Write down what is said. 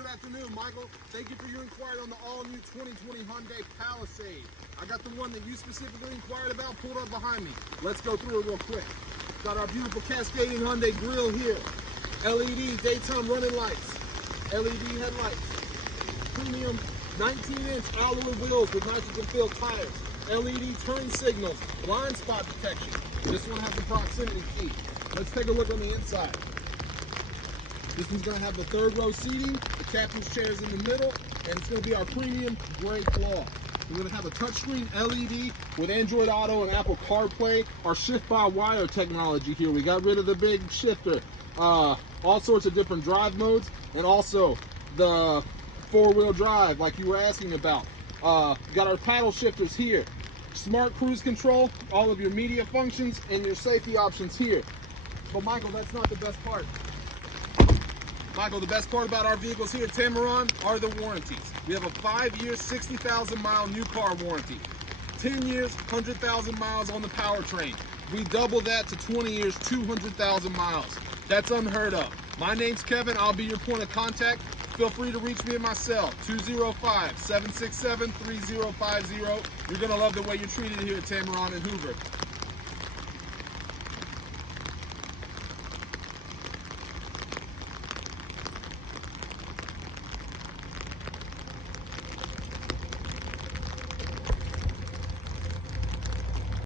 Good afternoon, Michael. Thank you for your inquiry on the all-new 2020 Hyundai Palisade. I got the one that you specifically inquired about pulled up behind me. Let's go through it real quick. Got our beautiful cascading Hyundai grille here. LED daytime running lights. LED headlights. Premium 19-inch alloy wheels with nitrogen-filled tires. LED turn signals. Blind spot detection. This one has the proximity key. Let's take a look on the inside. This one's going to have the third row seating, the captain's chair is in the middle, and it's going to be our premium gray cloth. We're going to have a touchscreen LED with Android Auto and Apple CarPlay. Our shift-by-wire technology here. We got rid of the big shifter. All sorts of different drive modes, and also the four-wheel drive like you were asking about. Got our paddle shifters here. Smart cruise control, all of your media functions, and your safety options here. But Michael, that's not the best part. Michael, the best part about our vehicles here at Tameron are the warranties. We have a 5-year, 60,000-mile new car warranty. 10 years, 100,000 miles on the powertrain. We double that to 20 years, 200,000 miles. That's unheard of. My name's Kevin. I'll be your point of contact. Feel free to reach me at my cell, 205-767-3050. You're going to love the way you're treated here at Tameron and Hoover.